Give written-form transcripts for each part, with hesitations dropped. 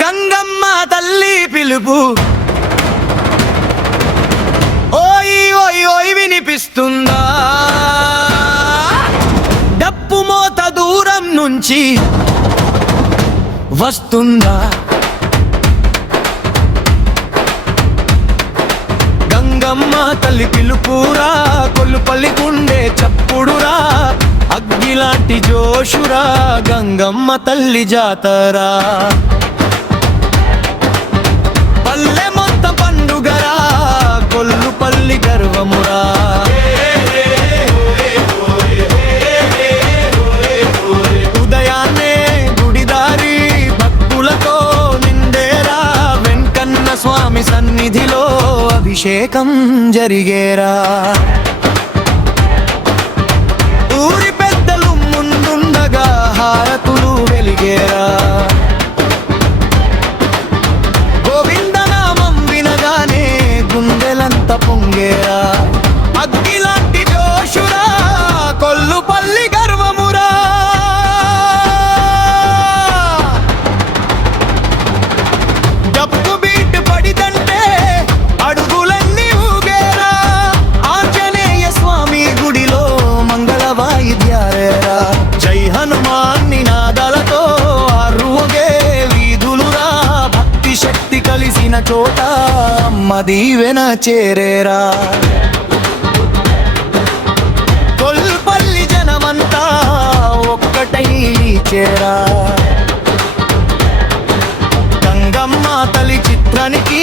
గంగమ్మ తల్లి పిలుపు ఓయ్ ఓయ్ ఓయ్ వినిపిస్తుందా? డప్పు మోత దూరం నుంచి వస్తుందా? గంగమ్మ తల్లి పిలుపురా, కొల్లుపల్లి గుండె చప్పుడురా, అగ్గిలాంటి జోషురా, గంగమ్మ తల్లి జాతరా. పల్లె మొత్తం పండుగరా, కొల్లుపల్లి గర్వమురా. ఉదయాన్నే గుడిదారి భక్తులతో నిండేరా, వెంకన్న స్వామి సన్నిధిలో అభిషేకం జరిగేరా. ఊరి పెద్దలు ముందుండగా హారతులు వెలిగేరా. గోవిందనామం వినగానే గుండెలంత పొంగేరా. అగ్గిలాంటి జోషురా, కొల్లుపల్లి గర్వమురా. డప్పు బీట్ పడిదంటే అడుగులన్నీ ఊగేరా. ఆంజనేయ స్వామి గుడిలో మంగళ వాయిద్యారేరా. జై హనుమాన్ నినాదాలతో అరుగే వీధులురా. భక్తి శక్తి కలిసిన చోట అమ్మ దీవెన చేరేరా. కొల్లుపల్లి జనమంతా ఒక్కటై చేరా. గంగమ్మ తల్లి చిత్రానికి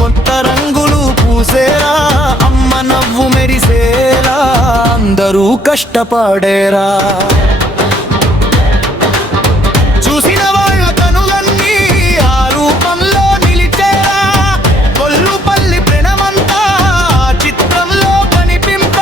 కొత్త రంగులు పూసేరా. అమ్మ నవ్వు మెరిసేలా అందరూ కష్టపడేరా. చూసిన వాళ్ళ కనులన్నీ ఆ రూపంలో నిలిచేరా. కొల్లుపల్లి ప్రణమంతా చిత్రంలో కనిపింప.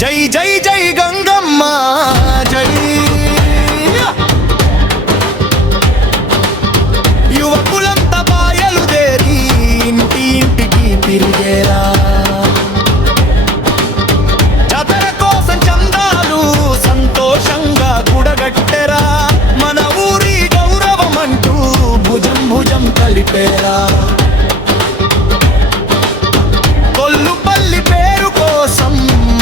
జై జై జై గంగమ్మ జై. యువకులంతా బయలుదేరి ఇంటి ఇంటికి తిరిగేరా. జాతర కోసం చందాలు సంతోషంగా కూడగట్టెరా. మన ఊరి గౌరవం అంటూ భుజం భుజం కలిపేరా. కొల్లుపల్లి పేరు కోసం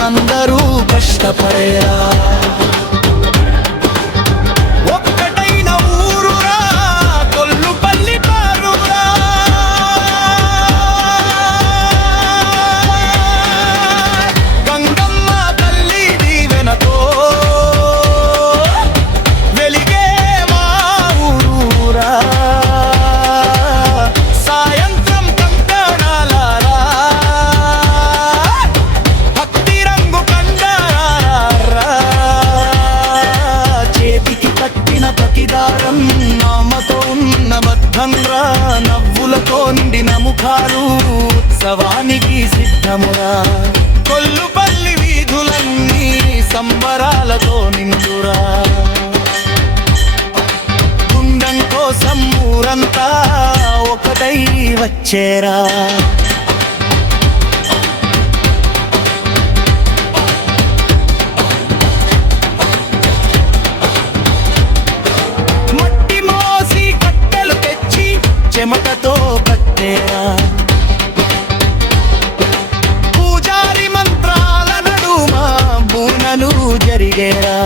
అందరూ కష్టపడేరా. ఒక్కటైన ఊరురా, కొల్లుపల్లి పారురా. గంగమ్మ తల్లి దీవెనతో వెలిగే మా ఊరురా. సాయంత్రం కంకణాలారా, భక్తి రంగు కండారా. చేతికి కట్టిన ప్రతిదారం నామతో ఉన్న బద్ధంరా. నవ్వులతో నిండిన ముఖాలు ఉత్సవానికి సిద్ధమురా. కొల్లుపల్లి వీధులన్నీ సంబరాలతో నిండురా. గుండం కోసం ఊరంతా ఒకటై వచ్చేరా. మట్టి మోసి కట్టెలు తెచ్చి చెమటతో కట్టేరా. పూజారి మంత్రాల నడుమ బూనలు జరిగేరా.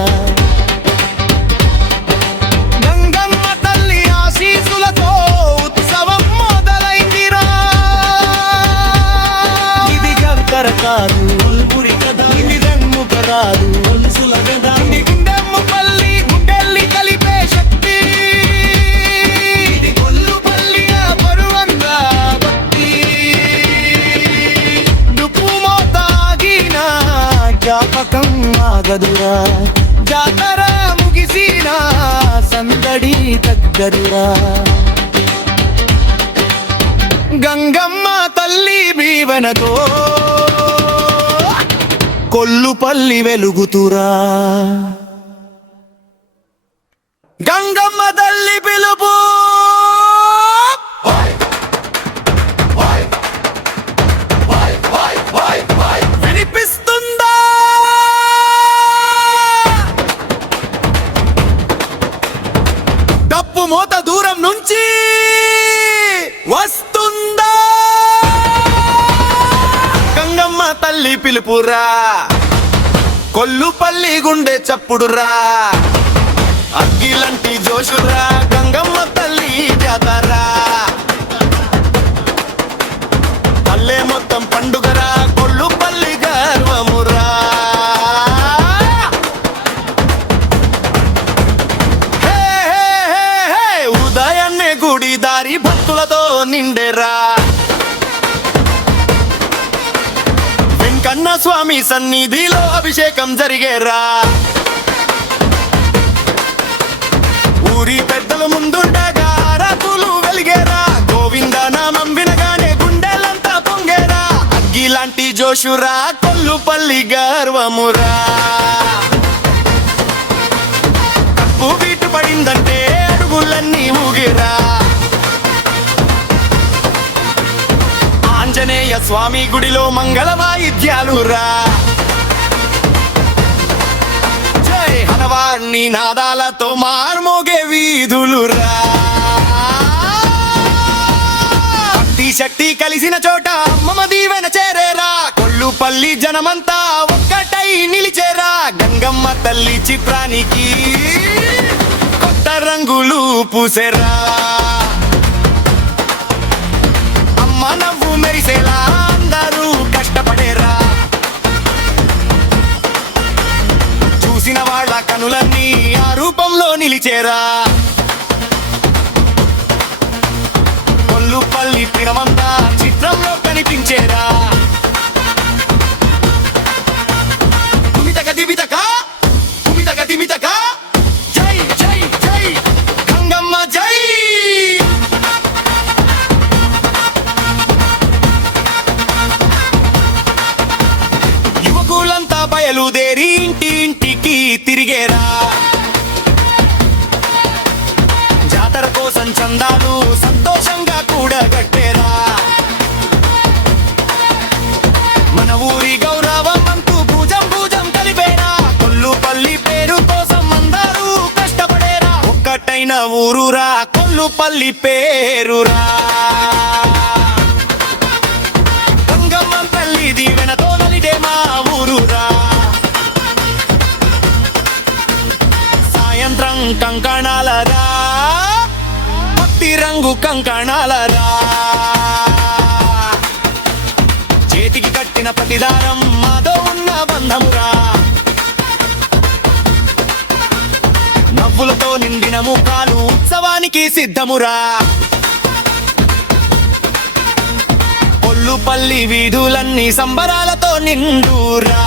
గంగమ్మ తల్లి ఆశీసులతో ఉత్సవం మొదలైందిరా. ఇది గంకర కాదు కొల్పురి కథ, ఇది దమ్ముక రాదు కొలుసుల గద. ఇది గుండెమ్మపల్లి గుండెల్లి కలిపే శక్తి. ఇది కొల్లుపల్లి పరువంగా భక్తి. డుప్పు మోతాగిన జ్ఞాపకం ఆగదురా. జాతర ముగిసిన సందడి దగ్గరురా. గంగమ్మ తల్లి దీవెనతో కొల్లుపల్లి వెలుగుతురా. గంగమ్మ తల్లి పిలుపు పిలుపురా, కొల్లుపల్లి గుండె చప్పుడురా, అగ్గిలంటి జోషురా, గంగమ్మ తల్లి జాతరా, పల్లె మొత్తం పండుగరా, కొల్లుపల్లి గర్వమురా. ఉదయాన్నే గుడి దారి భక్తులతో నిండెరా, వెంకన్న స్వామి సన్నిధిలో అభిషేకం జరిగేరా, ఊరి పెద్దల ముందుండగా రాతులు వెలిగేరా, గోవింద నామం వినగానే గుండెలంతా పొంగేరా, అగ్గిలాంటి జోషురా, కొల్లుపల్లి గర్వమురా. కప్పు వీటు పడిందంటే అడుగులన్నీ ఊగిరా, ఆంజనేయ స్వామి గుడిలో మంగళ వాయిద్యాలురా, జై హనుమాన్ని నాదాలతో మార్మోగే వీధులురా. భక్తి శక్తి కలిసిన చోట అమ్మమ్మ దీవెన చేరేరా, కొల్లుపల్లి జనమంతా ఒక్కటై నిలిచేరా, గంగమ్మ తల్లి చిత్రానికి కొత్త రంగులు పూసేరా, అమ్మ నవ్వు మెరిసేలా అందరూ కష్టపడేరా, చూసిన వాళ్ళ కనులన్నీ ఆ రూపంలో నిలిచేరా, కొల్లుపల్లి పిరమంతా చిత్రంలో కనిపించేరా. తుమితక దిమితక తుమితక దిమితక, జై జై జై గంగమ్మ జై. యువకులంతా బయలుదేరి ఇంటి ఇంటికి తిరిగేరా, జాతర కోసం చందాలు సంతోషంగా కూడగట్టేరా, మన ఊరి గౌరవం అంటూ భుజం భుజం కలిపేరా, కొల్లుపల్లి పేరు కోసం అందరూ కష్టపడేరా, ఒక్కటైన ఊరురా కొల్లుపల్లి పేరురా. గంగమ్మ తల్లి దీవెనతో నలిడే మా ఊరురా, సాయంత్రం కంకణాలరా, పత్తి రంగు కంకణాలరా, చేతికి కట్టిన ప్రతిదారం మాతో ఉన్న బంధమురా, నవ్వులతో నిండిన ముఖాలు ఉత్సవానికి సిద్ధమురా, కొల్లుపల్లి వీధులన్నీ సంబరాలతో నిండురా.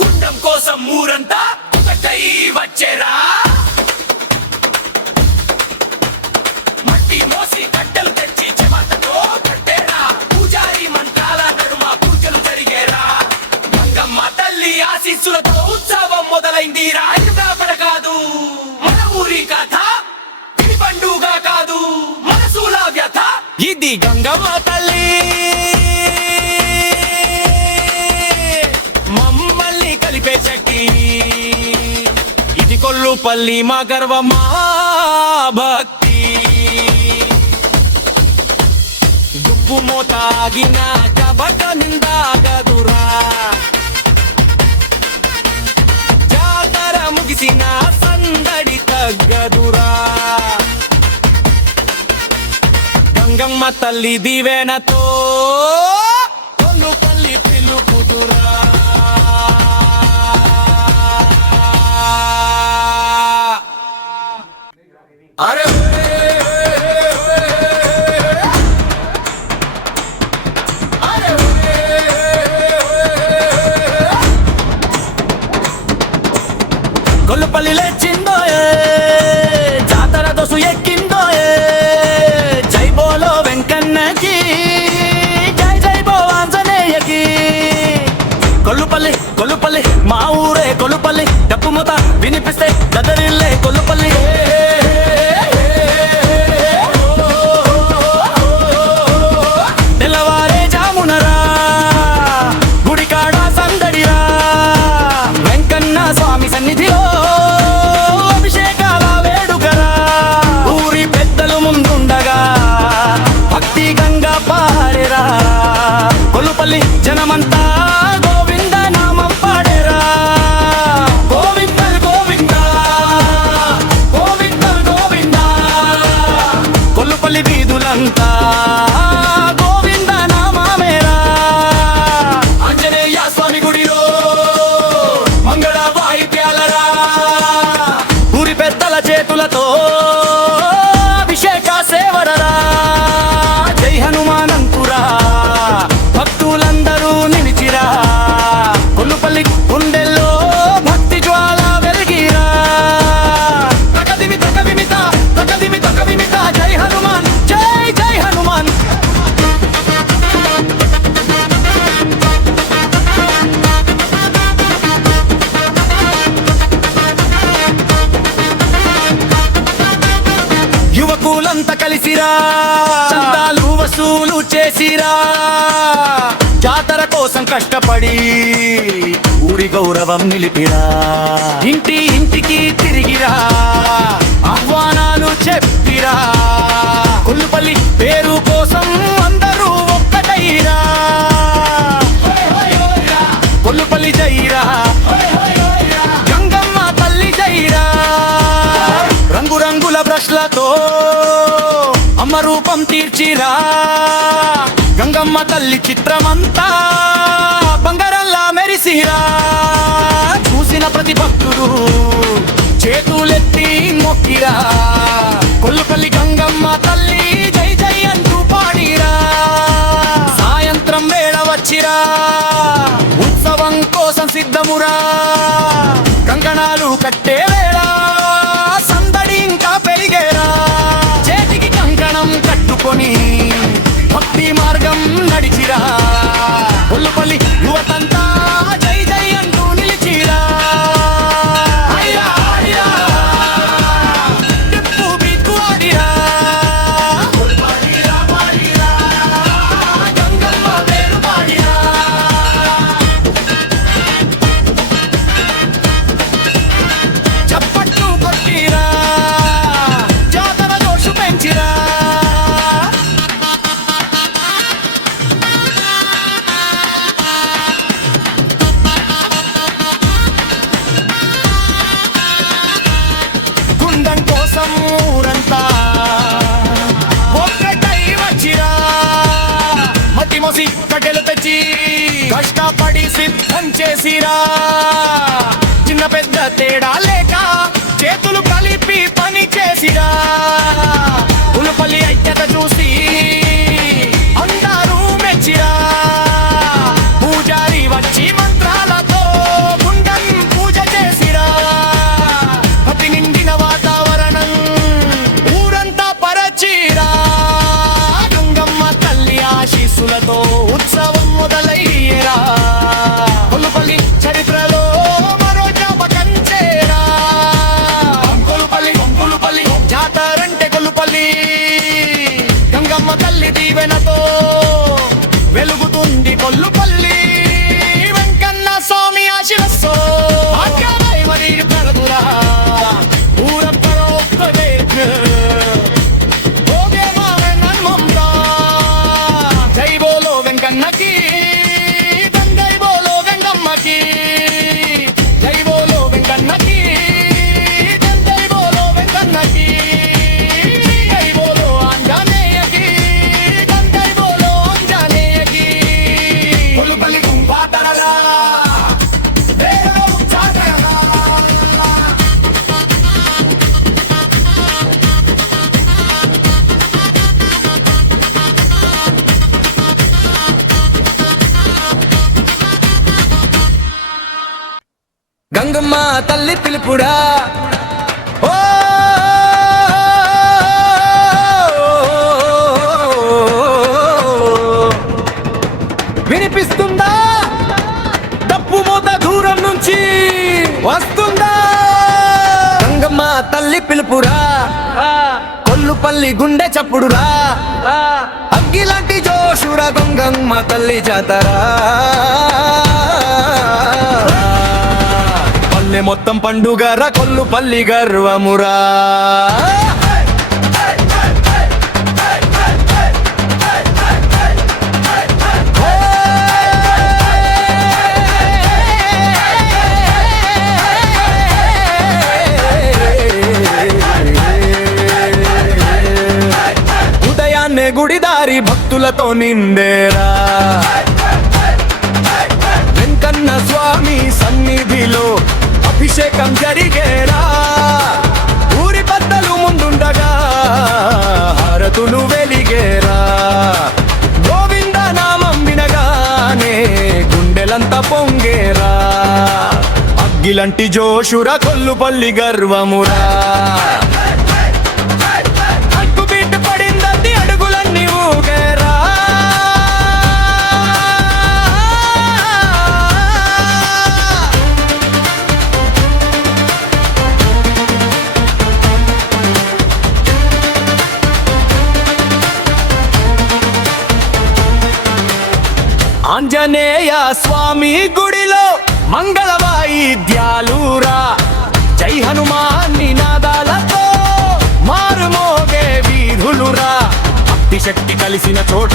గుండం కోసం ఊరంతా ఒకటై వచ్చేరా, మట్టి మోసి కట్టెలు తెచ్చి చెమటతో కట్టేరా, పూజారి మంత్రాల నడుమ పూజలు జరిగేరా, గంగమ్మ తల్లి ఆశీస్సులతో ఉత్సవం మొదలైంది. రాయుగా పడకాదు మన ఊరి కథ, ఇది పండుగ కాదు మనసుల వ్యథ, ఇది గంగమ్మ తల్లి మమ్మల్ని కలిపే శక్తి, ఇది కొల్లుపల్లి మా గర్వం మా భక్తి. దుప్పు మోతాగిన జబట నిందాగదురా, జాతర ముగిసిన సందడి తగ్గదురా, గంగమ్మ తల్లి దీవెనతో కొల్లుపల్లి పిలుపుదురా. అరే కొల్లుపల్లి లేచిందో జాతర దోసు ఎక్కిందో, జై బోలో వెంకన్నకి, జై జై బో ఆంజనేయకి. కొల్లుపల్లి కొల్లుపల్లి మా ఊరే కొల్లుపల్లి, డప్పు మూత వినిపిస్తే దదరిల్లే కొల్లుపల్లి. తెల్లవారే జామునరా గుడికాడ సందడిరా, వెంకన్న స్వామి సన్నిధిలో అభిషేకాల వేడుకరా, ఊరి పెద్దలు ముందుండగా భక్తి గంగా జనమంతా గోవింద నామం పాడేరా. గోవింద గోవింద గోవింద గోవింద కొల్లుపల్లి వీధులంతా గోవింద నామమేరా. ఆంజనేయ స్వామి గుడిలో మంగళ వాయిద్యాలరా, ఊరి పెద్దల చేతులతో అభిషేక సేవరరా. జై హనుమానంతురా భక్తులందరూ నిలిచిరా, కొల్లుపల్లి గుండెల్లో భక్తి జ్వాల వెలిగిరా. తకదిమి తకవిమిత తకదిమి తకవిమిత జై హనుమాన్ జై జై హనుమాన్. యువకులంతా కలిసిరా, చందాలు వసూలు చేసిరా. జాతర కోసం కష్టపడి ఊరి గౌరవం నిలిపిరా. ఇంటి ఇంటికి తిరిగిరా, ఆహ్వానాలు చెప్పిరా. కొల్లుపల్లి పేరు కోసం అందరూ ఒక్కటైరా. కొల్లుపల్లి జైరా, గంగమ్మ తల్లి జైరా. రంగురంగుల బ్రష్లతో అమ్మ రూపం తీర్చిరా. గంగమ్మ తల్లి చిత్రమంతా బంగారంలా మెరిసిరా. చూసిన ప్రతి భక్తుడు చేతులెత్తి మొక్కిరా. కొల్లుపల్లి గంగమ్మ తల్లి జై జై అంటూ పాడిరా. సాయంత్రం వేళ వచ్చిరా, ఉత్సవం కోసం సిద్ధమురా. కంకణాలు కట్టే వేళ సందడి ఇంకా పెరిగేరా. చేతికి కంకణం కట్టుకొని భక్తి మార్గం నడిచిరా. కొల్లుపల్లి యువతంతా జై జై అంటూ నిలిచిరా. హైరా, హైరా, టిప్పు బిక్కు ఆడిరా. పాడిరా, పాడిరా, గంగమ్మ పేరు పాడిరా. చప్పట్లు కొట్టిరా, జాతర జోషు పెంచిరా. గుండం కోసం ఊరంతా ఒక్కటై వచ్చిరా. మట్టి మోసి కట్టెలు తెచ్చి కష్టపడి సిద్ధం చేసిరా. చిన్న పెద్ద తేడా లేక చేతులు కలిపి పని చేసిరా. కొల్లుపల్లి ఐక్యత చూసి అందరూ మెచ్చిరా. పూజారి వచ్చి మంత్రాలతో గుండం పూజ చేసిరా. భక్తి నిండిన వాతావరణం ఊరంతా పరచిరా. గంగమ్మ తల్లి ఆశీస్సులతో ఉత్సవం మొదలయ్యేరా. కొల్లుపల్లి చరిత్రలో మరో జ్ఞాపకం చేరా. కొల్లుపల్లి కొల్లుపల్లి జాతరంటే కొల్లుపల్లి గంగమ్మ తల్లి దీవెనతో వెలుగుతుంది కొల్లుపల్లి. వెంకన్న స్వామి ఆశీస్సుతో ఆజ్ఞాయి మరి ప్రగతురా. ఊరప్పరో ఒక్కవేక్ ఓగే మావే నన్మమ్తా. జై బోలో వెంకన్నకి, గంగై బోలో గంగమ్మకి. జై బోలో వెంకన్నకి, గంగై బోలో వెంకన్నకి. జై బోలో ఆంజనేయకి, గంగై బోలో ఆంజనేయకి. కొల్లుపల్లి గుంపాటరరా, వేరే చాటరరా. గంగమ్మ తల్లి పిలుపుడా, ఓ వినిపిస్తుందా? డప్పు మోత దూరం నుంచి వస్తుందా? గంగమ్మ తల్లి పిలుపురా, కొల్లుపల్లి గుండె చప్పుడురా. అగ్గిలాంటి జోషురా గంగమ్మ తల్లి జాతరా. పల్లె మొత్తం పండుగరా కొల్లుపల్లి గర్వమురా. భక్తులతో నిండేరా. వెంకన్న స్వామి సన్నిధిలో అభిషేకం జరిగేరా. ఊరి పెద్దలు ముందుండగా హారతులు వెలిగేరా. గోవింద నామం వినగానే గుండెలంతా పొంగేరా. అగ్గిలంటి జోషురా కొల్లుపల్లి గర్వమురా. అగ్గుబిడ్డ పడిందంది అడుగులన్నీ ఊగేరా. ఆంజనేయ స్వామి గుడిలో మంగళ వాయిద్యాలురా. జై హనుమాన్ నినాదాలతో మారుమోగే వీధులురా. భక్తి శక్తి కలిసిన చోట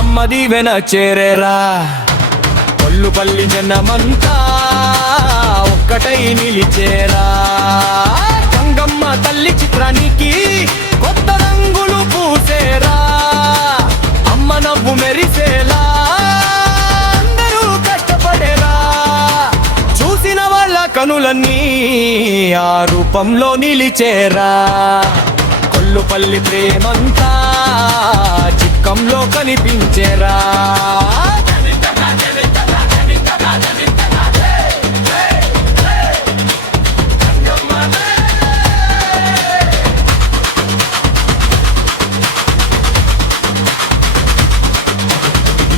అమ్మ దీవెన చేరేరా. కొల్లుపల్లి జనమంతా ఒక్కటై నిలిచేరా. గంగమ్మ తల్లి చిత్రానికి కొత్త రంగులు పూసేరా. అమ్మ నవ్వు మెరిసేలా అందరూ కష్టపడేరా. చూసిన వాళ్ళ కనులన్నీ ఆ రూపంలో నిలిచేరా. కొల్లుపల్లి ప్రేమంతా చిక్కంలో కనిపించేరా.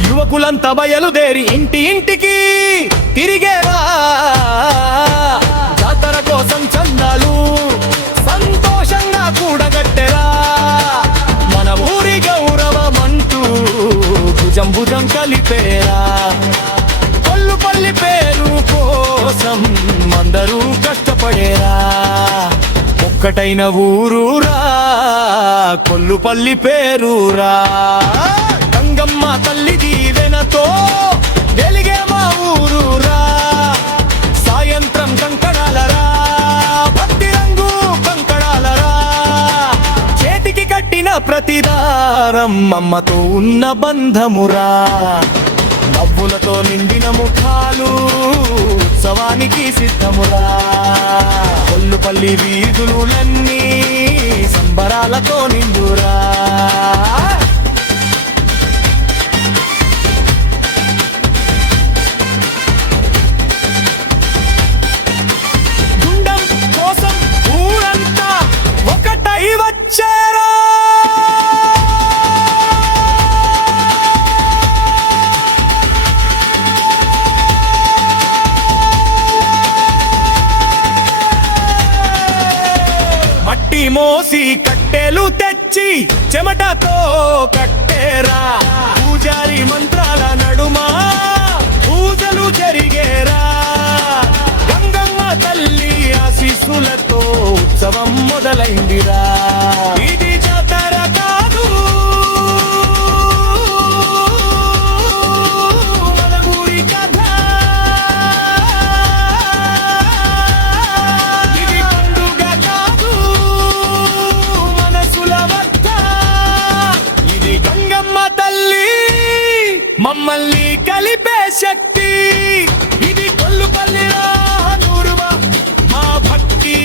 యువకులంతా బయలుదేరి ఇంటి ఇంటికి తిరిగేరా. జాతర కోసం చందాలు సంతోషంగా కూడగట్టెరా. మన ఊరి గౌరవమంటూ భుజం భుజం కలిపేరా. కొల్లుపల్లి పేరు కోసం అందరూ కష్టపడేరా. ఒక్కటైన ఊరూరా కొల్లుపల్లి పేరురా. గంగమ్మ తల్లి దీవెనతో వెలిగే మా ఊరురా. సాయంత్రం కంకణాలరా. భక్తి రంగు కంకణాలరా. చేతికి కట్టిన ప్రతిదారం అమ్మతో ఉన్న బంధమురా. నవ్వులతో నిండిన ముఖాలు ఉత్సవానికి సిద్ధమురా. కొల్లుపల్లి వీధులన్నీ సంబరాలతో నిండురా. వచ్చారా. మట్టి మోసి కట్టెలు తెచ్చి చెమటతో కట్టేరా. పూజారి మంత్రాల నడుమా పూజలు జరిగేరా. గంగమ్మ తల్లి ఆశీస్సులతో ఉత్సవం మొదలైందిరా. ఇది జాతర కాదు మన ఊరి కథ. ఇది పండుగ కాదు మనసుల వద్ద. ఇది గంగమ్మ తల్లి మమ్మల్ని కలిపే శక్తి. ఇది కొల్లుపల్లి నూరువా మా భక్తి.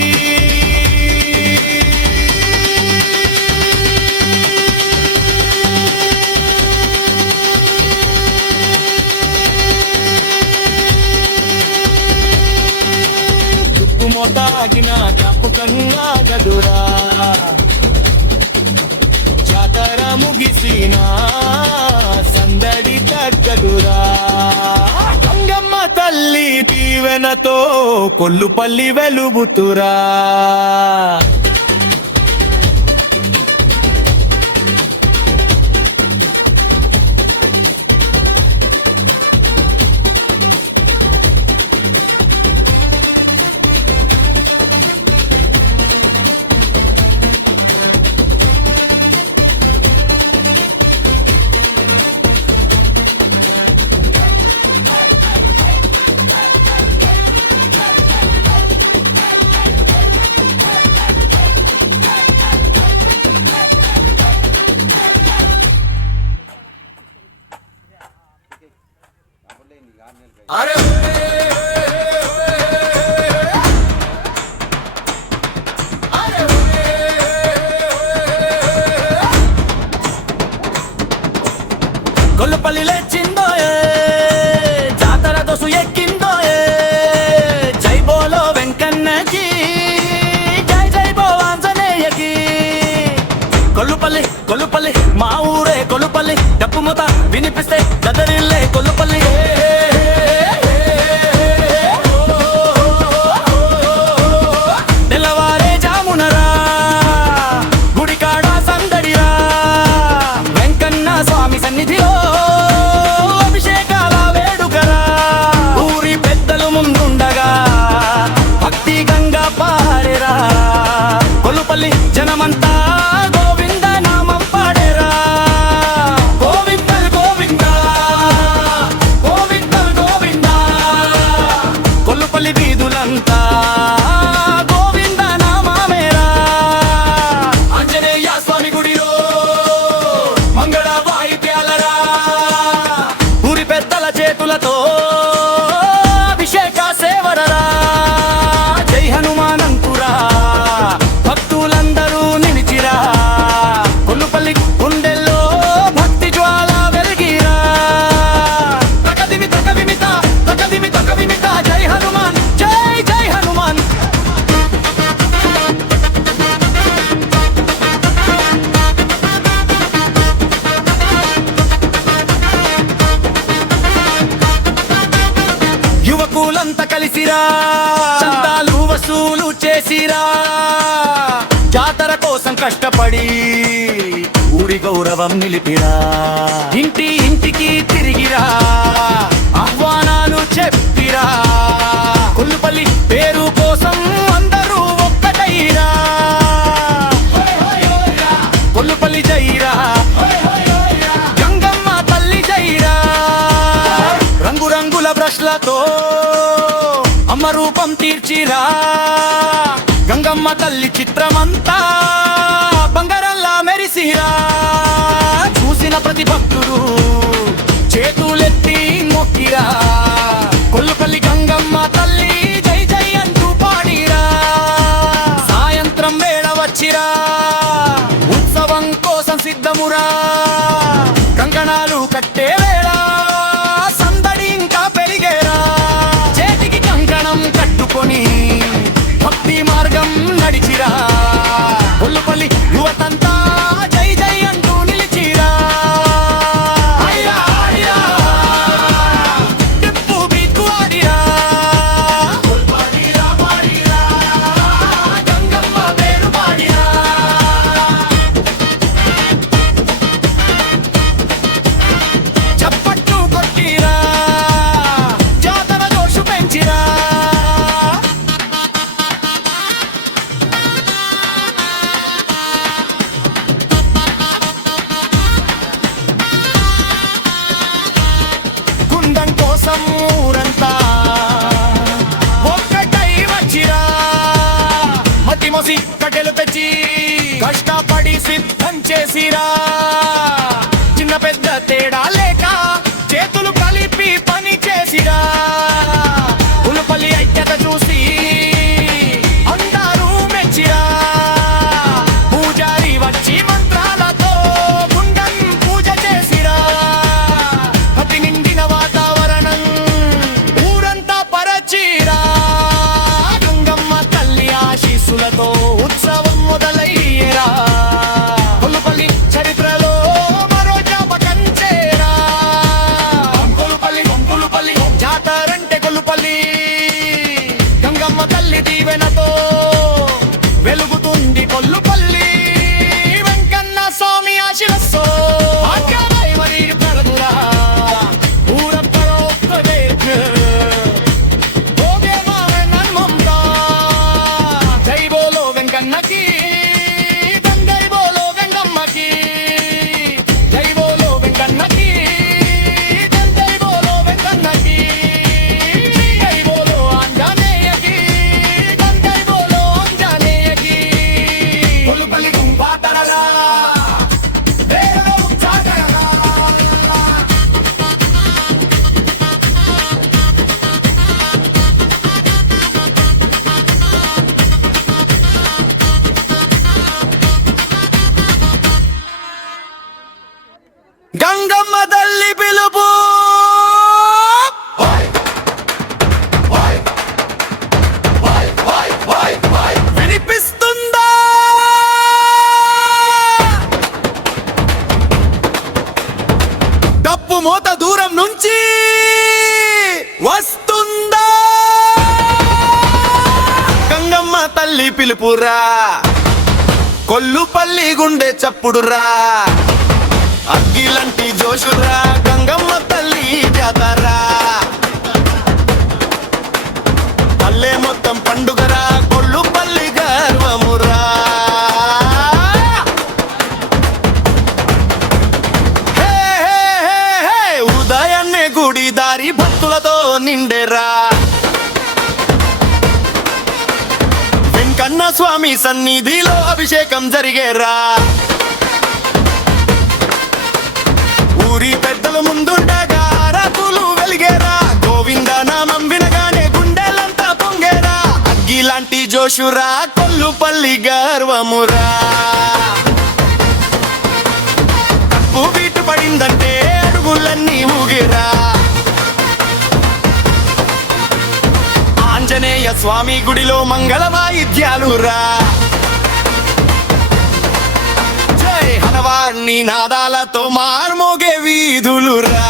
తాగిన జ్ఞాపకంగా గదురా. జాతర ముగిసిన సందడి తగ్గదురా. గంగమ్మ తల్లి దీవెనతో కొల్లుపల్లి వెలుగుతురా. అరే గొల్లపల్లి లేచిందో జాతర దోసు ఎక్కిందో జై బోలో వెంకన్నకి జై జై బో ఆంజనేయకి కొల్లుపల్లి మా ఊరే కొల్లుపల్లి డప్పు మూత వినిపిస్తే గదరిల్లే కొల్లుపల్లి తెల్లవారే జామునరా గుడికాడ సందడిరా వెంకన్న స్వామి సన్నిధిలో అభిషేకాల వేడుకరా ఊరి పెద్దలు ముందుండగా భక్తి గంగా పారేరా కొల్లుపల్లి జనమంతా గోవింద నామం పాడేరా గోవిందల్ గోవింద గోవిందల్ గోవింద కొల్లుపల్లి వీధులంతా గోవింద నామమేరా ఆంజనేయ స్వామి గుడిలో మంగళ వాయిద్యాలరా ఊరి పెద్దల చేతులతో అభిషేక సేవరరా జై హనుమానంతురా భక్తులందరూ నిలిచిరా కొల్లుపల్లి గుండెల్లో భక్తి జ్వాల వెలిగిరా తకదిమి తకవిమిత తకదిమి తకవిమిత జై హనుమాన్ జై జై హనుమాన్ యువకులంతా కలిసిరా చందాలు వసూలు చేసిరా జాతర కోసం కష్టపడి ఊరి గౌరవం నిలిపిరా ఇంటి ఇంటికి తిరిగిరా ఆహ్వానాలు చెప్పిరా కొల్లుపల్లి పేరు కోసం అందరూ ఒక్కటైరా కొల్లుపల్లి జైరా గంగమ్మ తల్లి జైరా రంగురంగుల బ్రష్లతో అమ్మ రూపం తీర్చిరా గంగమ్మ తల్లి చిత్రమంతా బంగారంలా మెరిసిరా చూసిన ప్రతి భక్తుడు చేతులెత్తి మొక్కిరా కొల్లుపల్లి గంగమ్మ తల్లి జై జై అంటూ పాడిరా సాయంత్రం వేళ వచ్చిరా ఉత్సవం కోసం సిద్ధమురా కంకణాలు కట్టే వేళ సందడి ఇంకా పెరిగేరా చేతికి కంకణం కట్టుకొని భక్తి మార్గం నడిచిరా కొల్లుపల్లి యువతంతా జై జై అంటూ నిలిచిరా అయ్యా అయ్యా టిప్పు బీచు ఆడిరా పాడిరా పాడిరా గంగమ్మ పేరు పాడిరా చప్పట్లు కొట్టిరా జాతర జోషు పెంచిరా గుండం కోసం ఊరంతా ఒక్కటై వచ్చిరా మతి మొసి కట్టెలు తెచ్చి కష్టపడి సిద్ధం చేసిరా చిన్న పెద్ద తేడా లేక చేతులు కలిపి పని చేసిరా కొల్లుపల్లి ఐక్యత చూసి అందరూ మెచ్చిరా పూజారి వచ్చి మంత్రాలతో గుండం పూజ చేసిరా భక్తి నిండిన వాతావరణం ఊరంతా పరచిరా గంగమ్మ తల్లి ఆశీస్సులతో ఉత్సవం మొదలయ్యేరా కొల్లుపల్లి చరిత్రలో మరో జ్ఞాపకం చేరా డప్పు మోత దూరం నుంచి వస్తుందా గంగమ్మ తల్లి పిలుపురా కొల్లుపల్లి గుండె చప్పుడురా అగ్గిలంటి జోషురా గంగమ్మ తల్లి జాతరా పల్లె మొత్తం పండుగరా కొల్లుపల్లి గర్వమురా హే హే హే హే ఉదయాన్నే గుడి దారి భక్తులతో నిండెరా వెంకన్న స్వామి సన్నిధిలో అభిషేకం జరిగేరా ఊరి పెద్దల ముందుండగా రాతులు వెలిగేరా గోవింద నామం వినగానే గుండెలంతా పొంగేరా అగ్గిలాంటి జోషురా కొల్లుపల్లి గర్వమురా తప్పు వీటు పడిందంటే అడుగులన్నీ ఊగిరా ఆంజనేయ స్వామి గుడిలో మంగళ వాయిద్యాలురా జై హనుమాన్ని నాదాలతో మార్మోగే వీధులురా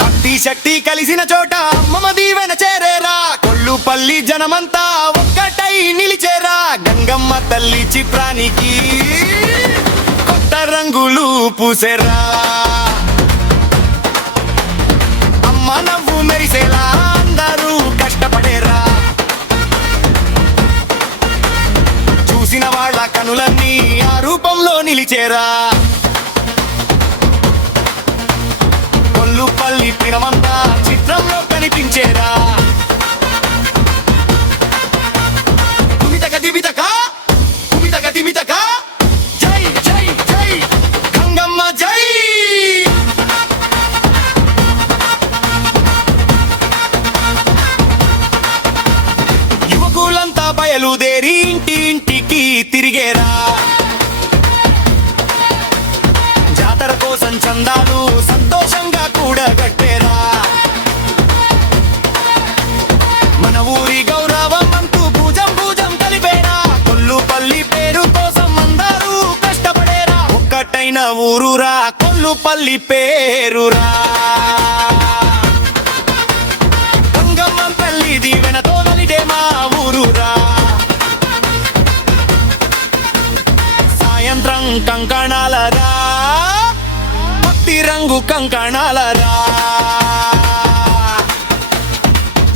భక్తి శక్తి కలిసిన చోట అమ్మమ్మ దీవెన చేరేరా కొల్లుపల్లి జనమంతా ఒక్కటై నిలిచేరా గంగమ్మ తల్లి చిత్రానికి కొత్త రంగులు పూసేరా అమ్మ నవ్వు మెరిసేలా అందరూ కష్టపడేరా చూసిన వాళ్ళ కనులన్నీ ఆ రూపంలో నిలిచేరా కొల్లుపల్లి పిరమంతా చిత్రంలో కనిపించేరా తుమితక దిమితక తుమితక దిమితక జై జై జై గంగమ్మ జై యువకులంతా బయలుదేరి ఇంటి ఇంటికి తిరిగేరా జాతర కోసం చందాలు సంతోషంగా కూడగట్టేరా మన ఊరి గౌరవం అంటూ భుజం భుజం కలిపేరా కొల్లుపల్లి పేరు కోసం అందరూ కష్టపడేరా ఒక్కటైన ఊరురా కొల్లుపల్లి పేరురా గంగమ్మ తల్లి దీవెనతో నలిడే మా ఊరురా సాయంత్రం కంకణాలరా పత్తి రంగు కంకణాలరా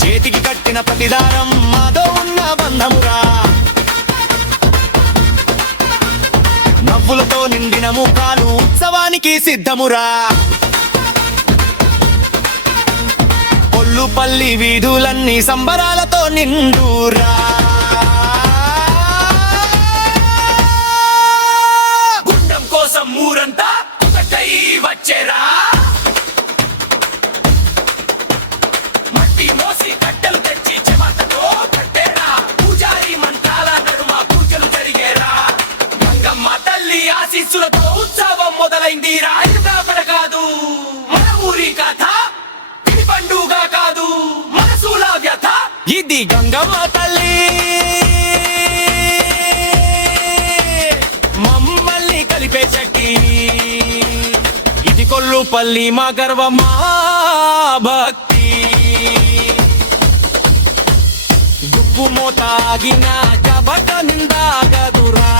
చేతికి కట్టిన ప్రతిదారం మాతో ఉన్న బంధమురా నవ్వులతో నిండిన ముఖాలు ఉత్సవానికి సిద్ధమురా కొల్లుపల్లి వీధులన్నీ సంబరాలతో నిండురా గుండం కోసం ఊరంతా ఒకటై వచ్చేరా మట్టి మోసి కట్టెలు తెచ్చి చెమటతో కట్టేరా పూజారి మంత్రాల నడుమ పూజలు జరిగేరా గంగమ్మ తల్లి ఆశీస్సులతో ఉత్సవం మొదలైంది రాయుగా కాదు మన ఊరి కథ ఇది పండుగ కాదు మనసుల వ్యథ ఇది గంగమ్మ తల్లి మమ్మల్ని కలిపే చట్టి ఇది కొల్లుపల్లి మా గర్వమా భక్తి గుప్పు మోతాగిన జబట నిందాగదురా